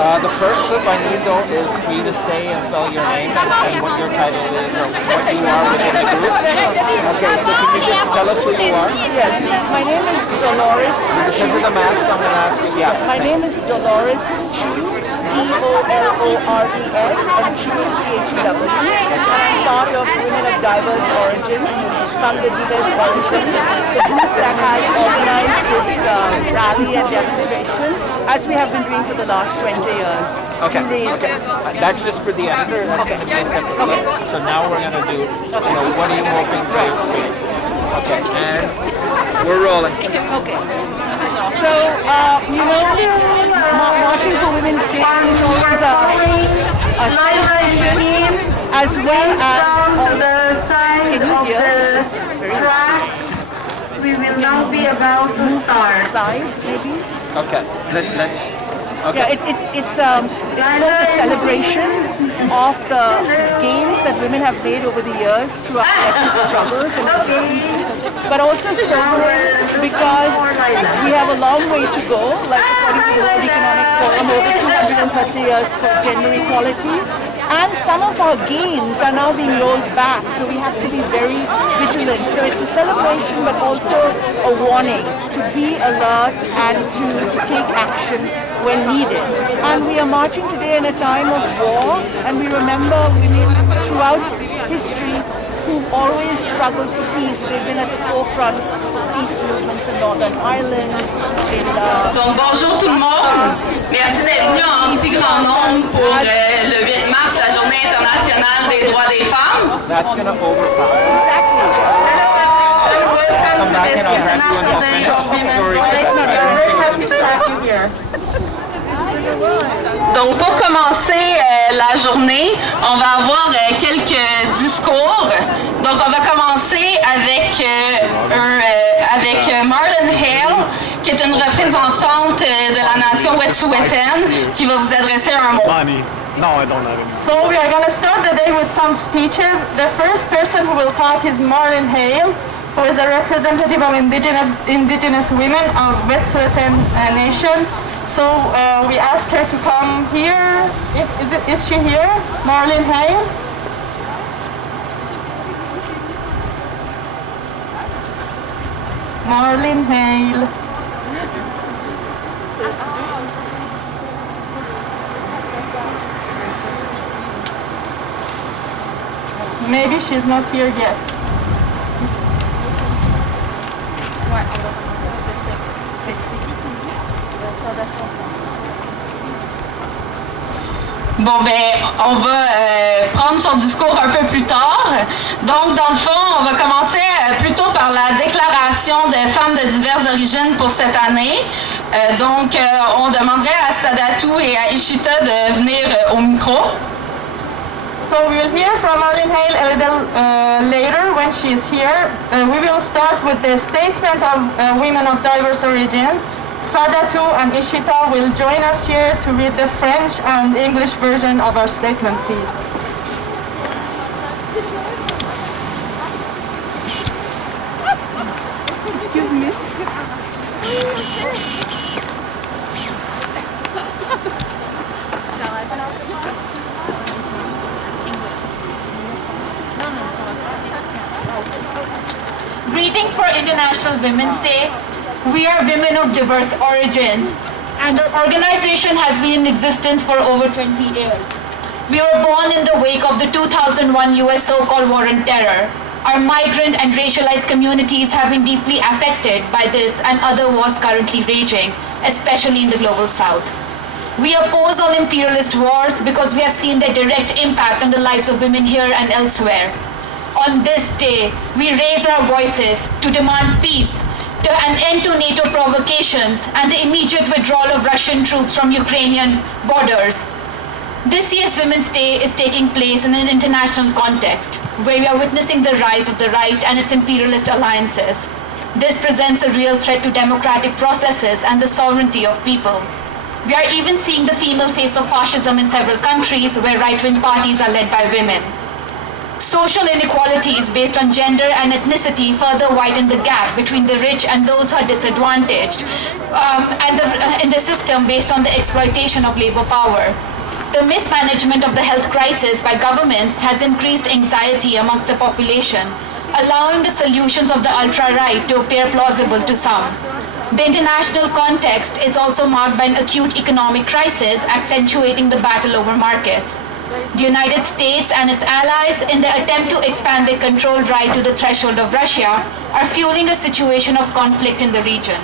The first clip I need though is for you to say and spell your name and what your title is or what you are within the group. Okay, so can you just tell us who you are? Yes, my name is Dolores. Because of the mask, I'm going to ask you. Yeah. My name is Dolores Chu, Dolores, and Chu is CHEW. I'm part of Women of Diverse Origins from the Diverse Origins, the group that has organized this rally and demonstration, as we have been doing for the last 20 years. Okay. That's just for the editor. That's going to be a separate clip. So now we're going to do, what are you hoping to create? Okay, and we're rolling. Okay. So, marching for Women's Day is always a celebration, as well as on the side of the track. We will now be about to start. Side, maybe? Okay, let's. Okay. Yeah, it's called a celebration of the gains that women have made over the years through our collective struggles and resistance, but also sobering because we have a long way to go, like according to the World Economic Forum, over 230 years for gender equality. And some of our gains are now being rolled back, so we have to be very vigilant. So it's a celebration, but also a warning to be alert and to take action when needed. And we are marching today in a time of war, and we remember women throughout history who've always struggled for peace. They've been at the forefront of peace movements in Northern Ireland. Donc bonjour tout le monde. Merci d'être venus en si grand nombre pour le 8 mars, la Journée internationale des droits des femmes. That's going to overpower. Exactly. Come back and I'll grab you when you're finished. Sorry. Donc pour commencer la journée, on va avoir quelques discours. Donc on va commencer avec Marlon Hale, qui est une représentante de la nation wet'suwet'en, qui va vous adresser un mot. No, I don't have any. So we are going to start the day with some speeches. The first person who will talk is Marlon Hale, who is a representative of indigenous women of Wet'suwet'en Nation. So we ask her to come here. Is she here? Marlon Hale? Marlon Hale. Maybe she's not here yet. Bon, ben, on va prendre son discours un peu plus tard. Donc, dans le fond, on va commencer plutôt par la déclaration de femmes de diverses origines pour cette année. Donc, on demanderait à Sadatou et à Ishita de venir au micro. So we will hear from Marlon Hale a little later when she is here. We will start with the statement of women of diverse origins. Sadatou and Ishita will join us here to read the French and English version of our statement, please. Excuse me. Greetings for International Women's Day. We are women of diverse origins, and our organization has been in existence for over 20 years. We were born in the wake of the 2001 US so-called war on terror. Our migrant and racialized communities have been deeply affected by this and other wars currently raging, especially in the global south. We oppose all imperialist wars because we have seen their direct impact on the lives of women here and elsewhere. On this day, we raise our voices to demand peace, to an end to NATO provocations, and the immediate withdrawal of Russian troops from Ukrainian borders. This year's Women's Day is taking place in an international context, where we are witnessing the rise of the right and its imperialist alliances. This presents a real threat to democratic processes and the sovereignty of people. We are even seeing the female face of fascism in several countries where right-wing parties are led by women. Social inequalities based on gender and ethnicity further widen the gap between the rich and those who are disadvantaged, in the system based on the exploitation of labor power. The mismanagement of the health crisis by governments has increased anxiety amongst the population, allowing the solutions of the ultra-right to appear plausible to some. The international context is also marked by an acute economic crisis, accentuating the battle over markets. The United States and its allies, in their attempt to expand their controlled right to the threshold of Russia, are fueling a situation of conflict in the region.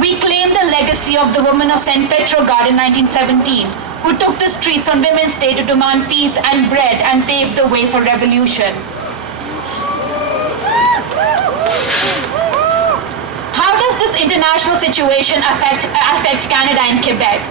We claim the legacy of the women of St. Petrograd in 1917, who took the streets on Women's Day to demand peace and bread and paved the way for revolution. How does this international situation affect Canada and Quebec?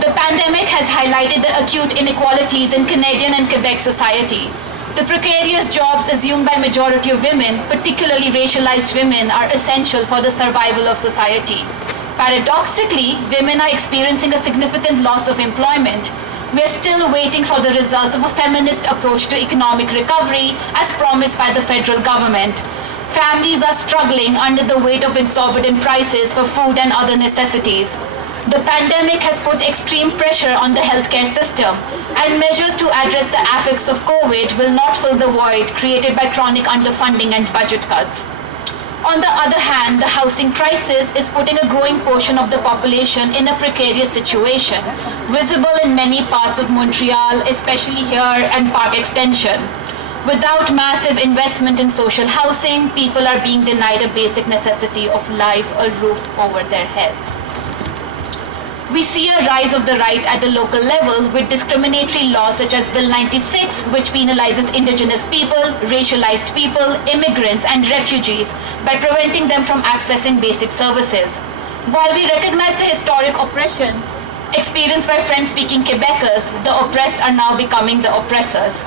The pandemic has highlighted the acute inequalities in Canadian and Quebec society. The precarious jobs assumed by majority of women, particularly racialized women, are essential for the survival of society. Paradoxically, women are experiencing a significant loss of employment. We are still waiting for the results of a feminist approach to economic recovery as promised by the federal government. Families are struggling under the weight of exorbitant prices for food and other necessities. The pandemic has put extreme pressure on the healthcare system, and measures to address the effects of COVID will not fill the void created by chronic underfunding and budget cuts. On the other hand, the housing crisis is putting a growing portion of the population in a precarious situation, visible in many parts of Montreal, especially here and Park Extension. Without massive investment in social housing, people are being denied a basic necessity of life, a roof over their heads. We see a rise of the right at the local level with discriminatory laws such as Bill 96, which penalizes Indigenous people, racialized people, immigrants, and refugees by preventing them from accessing basic services. While we recognize the historic oppression experienced by French-speaking Quebecers, the oppressed are now becoming the oppressors.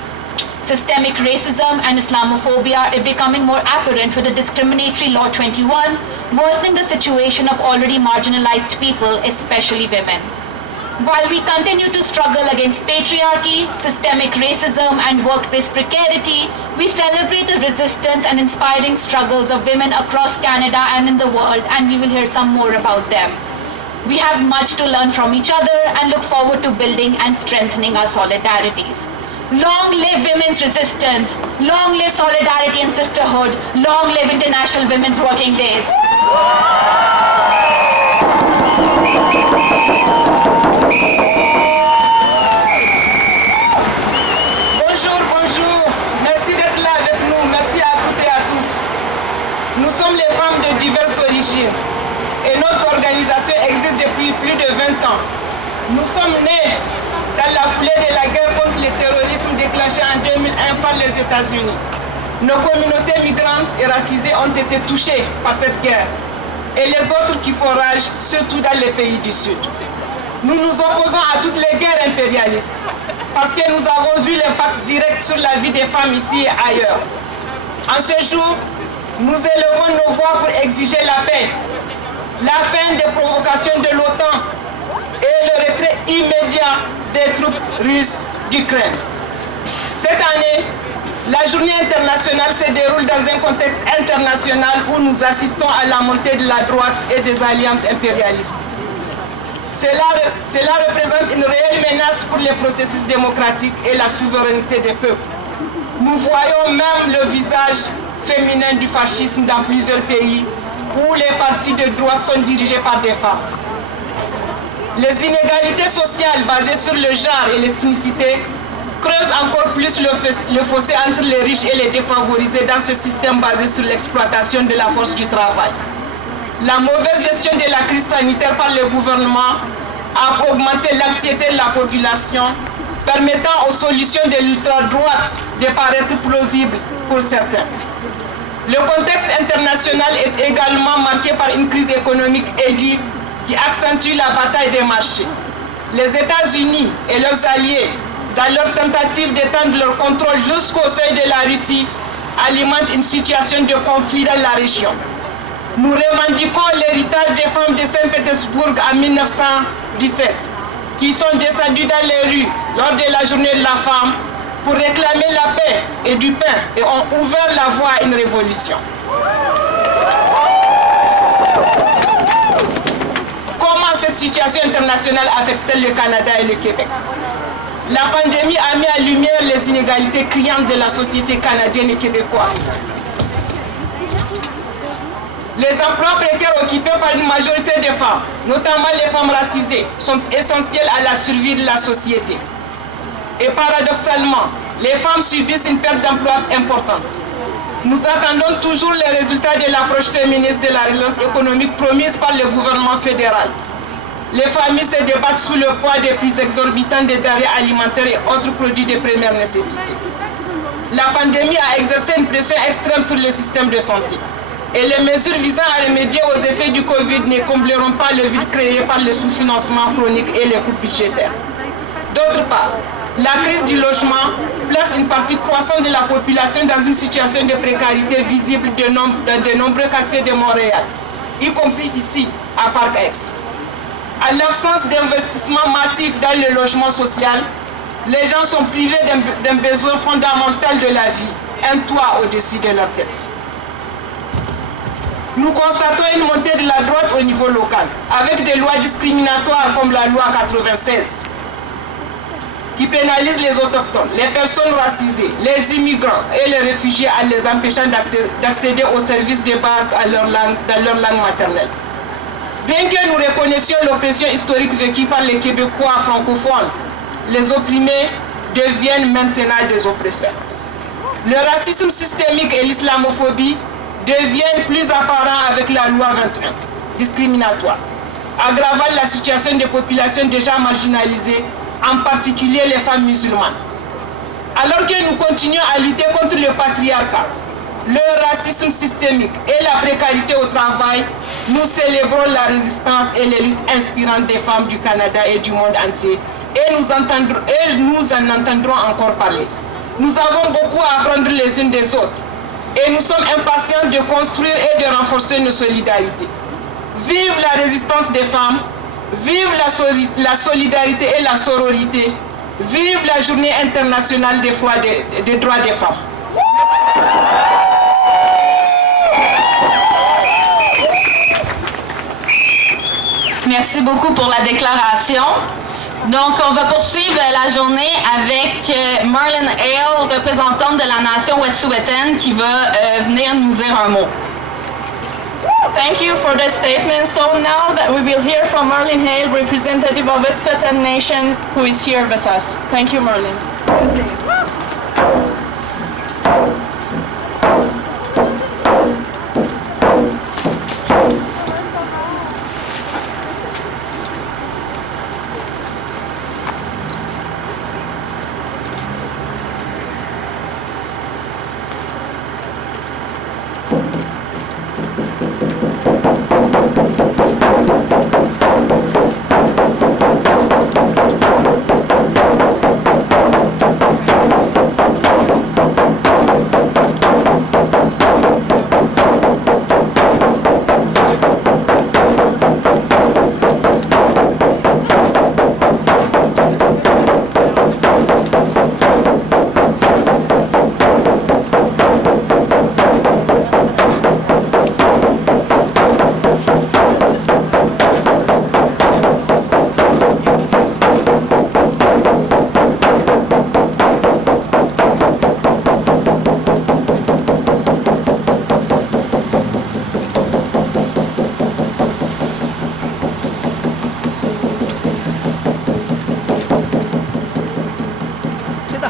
Systemic racism and Islamophobia are becoming more apparent with the discriminatory Law 21, worsening the situation of already marginalized people, especially women. While we continue to struggle against patriarchy, systemic racism, and workplace precarity, we celebrate the resistance and inspiring struggles of women across Canada and in the world, and we will hear some more about them. We have much to learn from each other and look forward to building and strengthening our solidarities. Long live women's resistance, long live solidarity and sisterhood, long live International Women's Working Days. Bonjour, merci d'être là avec nous, merci à toutes et à tous. Nous sommes les femmes de diverses origines et notre organisation existe depuis plus de 20 ans. Nous sommes nés dans la foulée de la guerre contre le terrorisme déclenchée en 2001 par les États-Unis. Nos communautés migrantes et racisées ont été touchées par cette guerre et les autres qui font rage, surtout dans les pays du Sud. Nous nous opposons à toutes les guerres impérialistes parce que nous avons vu l'impact direct sur la vie des femmes ici et ailleurs. En ce jour, nous élevons nos voix pour exiger la paix, la fin des provocations de l'OTAN et le retrait immédiat des troupes russes d'Ukraine. Cette année, la journée internationale se déroule dans un contexte international où nous assistons à la montée de la droite et des alliances impérialistes. Cela représente une réelle menace pour les processus démocratiques et la souveraineté des peuples. Nous voyons même le visage féminin du fascisme dans plusieurs pays où les partis de droite sont dirigés par des femmes. Les inégalités sociales basées sur le genre et l'ethnicité creusent encore plus le fossé entre les riches et les défavorisés dans ce système basé sur l'exploitation de la force du travail. La mauvaise gestion de la crise sanitaire par le gouvernement a augmenté l'anxiété de la population, permettant aux solutions de l'ultra-droite de paraître plausibles pour certains. Le contexte international est également marqué par une crise économique aiguë qui accentue la bataille des marchés. Les États-Unis et leurs alliés, dans leur tentative d'étendre leur contrôle jusqu'au seuil de la Russie, alimentent une situation de conflit dans la région. Nous revendiquons l'héritage des femmes de Saint-Pétersbourg en 1917, qui sont descendues dans les rues lors de la journée de la femme pour réclamer la paix et du pain et ont ouvert la voie à une révolution. Comment cette situation internationale affecte-t-elle le Canada et le Québec? La pandémie a mis en lumière les inégalités criantes de la société canadienne et québécoise. Les emplois précaires occupés par une majorité de femmes, notamment les femmes racisées, sont essentiels à la survie de la société. Et paradoxalement, les femmes subissent une perte d'emploi importante. Nous attendons toujours les résultats de l'approche féministe de la relance économique promise par le gouvernement fédéral. Les familles se débattent sous le poids des prix exorbitants des denrées alimentaires et autres produits de première nécessité. La pandémie a exercé une pression extrême sur le système de santé. Et les mesures visant à remédier aux effets du Covid ne combleront pas le vide créé par le sous-financement chronique et les coupes budgétaires. D'autre part, la crise du logement place une partie croissante de la population dans une situation de précarité visible dans de nombreux quartiers de Montréal, y compris ici, à Parc-Aix. À l'absence d'investissement massif dans le logement social, les gens sont privés d'un besoin fondamental de la vie, un toit au-dessus de leur tête. Nous constatons une montée de la droite au niveau local, avec des lois discriminatoires comme la loi 96, qui pénalise les autochtones, les personnes racisées, les immigrants et les réfugiés en les empêchant d'accéder aux services de base dans leur langue maternelle. Bien que nous reconnaissions l'oppression historique vécue par les Québécois francophones, les opprimés deviennent maintenant des oppresseurs. Le racisme systémique et l'islamophobie deviennent plus apparents avec la loi 21, discriminatoire, aggravant la situation des populations déjà marginalisées, en particulier les femmes musulmanes. Alors que nous continuons à lutter contre le patriarcat, le racisme systémique et la précarité au travail, nous célébrons la résistance et les luttes inspirantes des femmes du Canada et du monde entier, et nous en entendrons encore parler. Nous avons beaucoup à apprendre les unes des autres, et nous sommes impatients de construire et de renforcer nos solidarités. Vive la résistance des femmes, vive la solidarité et la sororité, vive la journée internationale des droits des femmes. Merci beaucoup pour la déclaration. Donc, on va poursuivre la journée avec Marlene Hale, représentante de la nation Wet'suwet'en, qui va venir nous dire un mot. Thank you for the statement. So now that we will hear from Marlene Hale, representative of Wet'suwet'en Nation, who is here with us. Thank you, Marlene.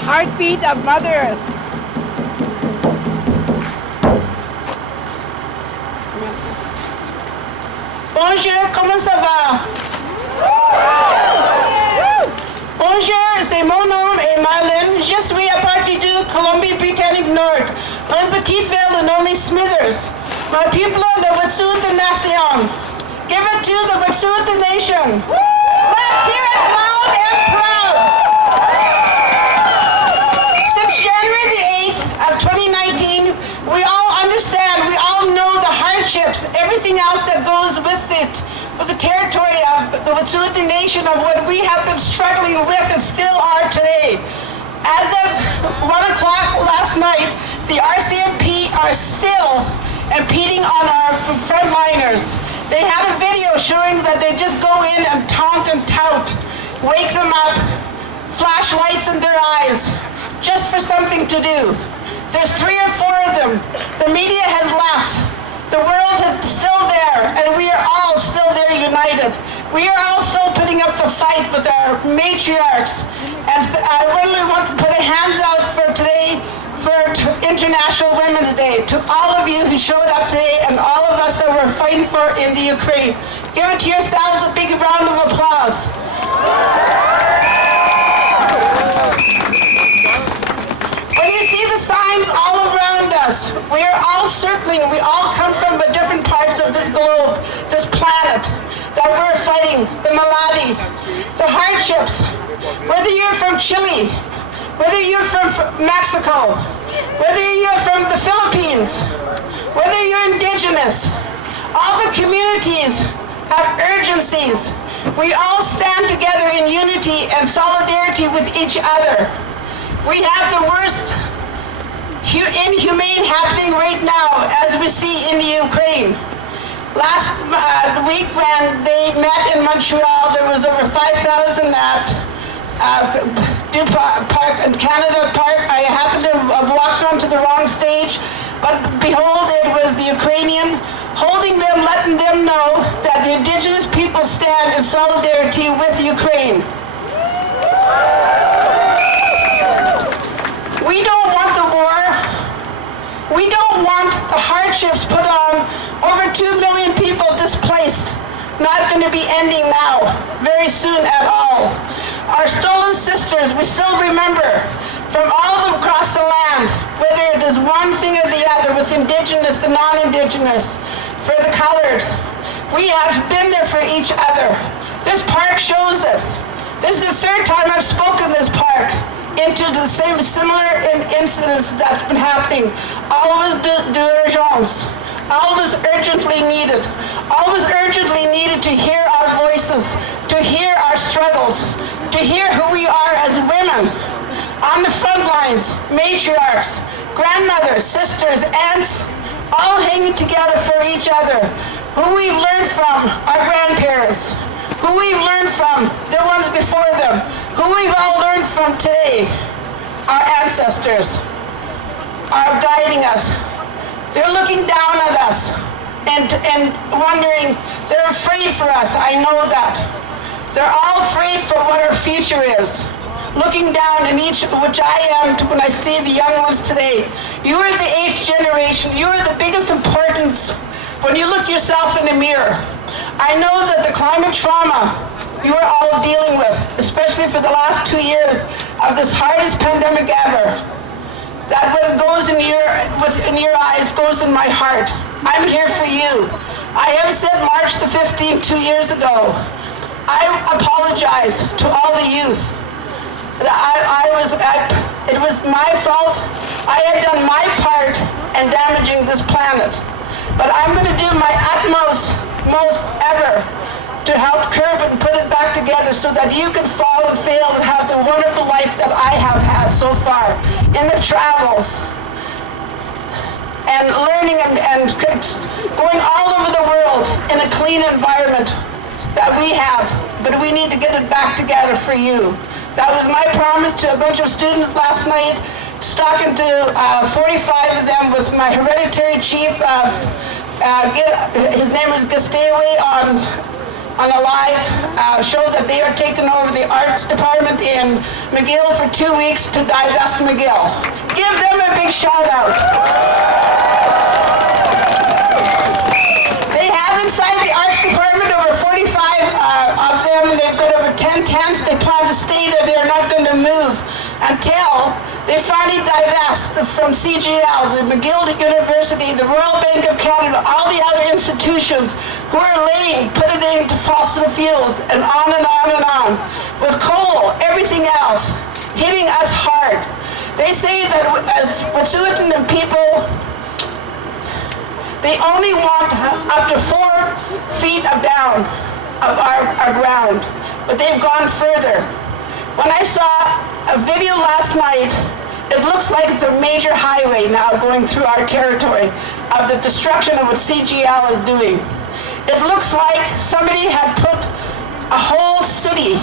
Heartbeat of Mother Earth. Bonjour, comment ça va? Bonjour, c'est mon nom est Marlene. Je suis à partir de Colombie-Britannique Nord, une petite ville nommée Smithers. My people are the Wet'suwet'en Nation. Give it to the Wet'suwet'en Nation. Let's hear it loud and proud. Since January the 8th of 2019, we all understand, we all know the hardships, everything else that goes with it, with the territory of the Wet'suwet'en Nation, of what we have been struggling with and still are today. As of 1 o'clock last night, the RCMP are still impeding on our frontliners. They had a video showing that they just go in and taunt and tout, wake them up, flash lights in their eyes, just for something to do. There's 3 or 4 of them. The media has left. The world is still there, and we are all still there united. We are all still putting up the fight with our matriarchs. And I really want to put a hands out for today, for International Women's Day, to all of you who showed up today and all of us that were fighting for in the Ukraine. Give it to yourselves a big round of applause. When you see the signs all around us, we are all circling, we all come from different parts of this globe, this planet, that we're fighting, the malady, the hardships. Whether you're from Chile, whether you're from Mexico, whether you're from the Philippines, whether you're indigenous, all the communities have urgencies. We all stand together in unity and solidarity with each other. We have the worst inhumane happening right now, as we see in the Ukraine. Last week when they met in Montreal, there was over 5,000 at Du Park and Canada Park. I happened to have walked onto the wrong stage, but behold, it was the Ukrainian holding them, letting them know that the indigenous people stand in solidarity with Ukraine. We don't want the war. We don't want the hardships put on. Over 2 million people displaced. Not going to be ending now, very soon at all. Our stolen sisters, we still remember from all across the land, whether it is one thing or the other, with indigenous, the non-indigenous, for the colored. We have been there for each other. This park shows it. This is the 3rd time I've spoken this park into the same similar incidents that's been happening. Always d'urgence. Always urgently needed. Always urgently needed to hear our voices, to hear our struggles, to hear who we are as women on the front lines, matriarchs, grandmothers, sisters, aunts, all hanging together for each other. Who we've learned from, our grandparents. Who we've learned from, the ones before them. Who we've all learned from today, our ancestors, are guiding us. They're looking down at us and wondering, they're afraid for us, I know that. They're all afraid for what our future is. Looking down in each, which I am when I see the young ones today. You are the 8th generation, you are the biggest importance when you look yourself in the mirror. I know that the climate trauma you are all dealing with, especially for the last 2 years of this hardest pandemic ever, that what goes in your eyes goes in my heart. I'm here for you. I have said March the 15th 2 years ago. I apologize to all the youth. It was my fault. I had done my part in damaging this planet. But I'm going to do my utmost, most ever, to help curb it and put it back together so that you can fall and fail and have the wonderful life that I have had so far in the travels and learning and going all over the world in a clean environment that we have, but we need to get it back together for you. That was my promise to a bunch of students last night, talking to 45 of them with my hereditary chief of, his name is Gustave on a live show that they are taking over the arts department in McGill for 2 weeks to divest McGill. Give them a big shout out. They have inside the arts department over 45 of them, and they've got over 10 tents. They plan to stay there. They're not going to move until they finally divest from CGL, the McGill University, the Royal Bank of Canada, all the other institutions who are putting it into fossil fuels, and on and on and on. With coal, everything else, hitting us hard. They say that as Wet'suwet'en people, they only want up to 4 feet down of our ground, but they've gone further. When I saw a video last night, it looks like it's a major highway now going through our territory of the destruction of what CGL is doing. It looks like somebody had put a whole city